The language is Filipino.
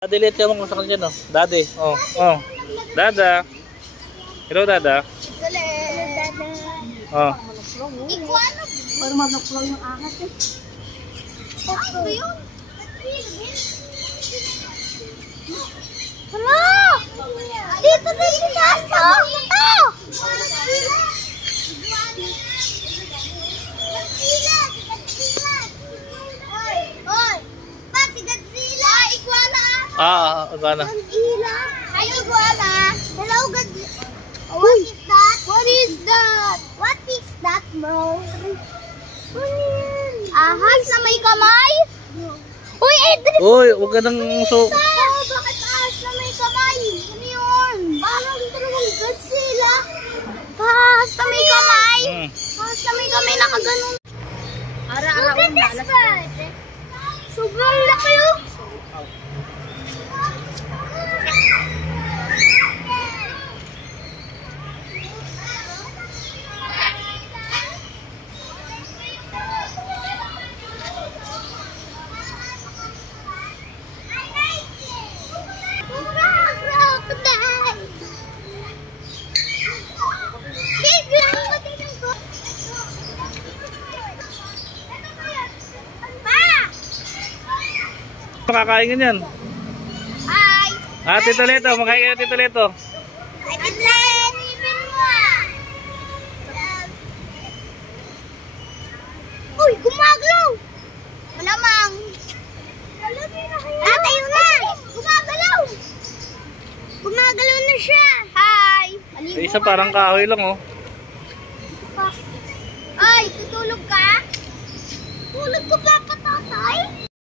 Delete ka mo sa kanya, no? Daddy. Oh, oh. Dada. Hello, Dada. Hello, Dada. Oh. Iguana. Para mablok-blok yung ahas eh. Ano ba yun? Hala! Dito din si Nasa! Ito! Iguana. Hi, iguana. Hello, Godzilla. What is that? What is that? What is that, bro? Ahas na may kamay? Uy, Edric! Uy, huwag ka nang Bakit ahas na may kamay? Ano yun? Parang talagang Godzilla. Ahas na may kamay? Ahas na may kamay nakaganon. Ara-araon malas. Sobrang laki yun. Makakain ka yan. Hi! Tito Leto, makain ka na Tito Leto. Hi, Titlen! Uy, gumagalaw! Malamang! Tatayo na! Gumagalaw! Gumagalaw na siya! Hi! Sa isa parang kahoy lang, oh. Ay, tutulog ka? Tulog ko ba pa, tatay?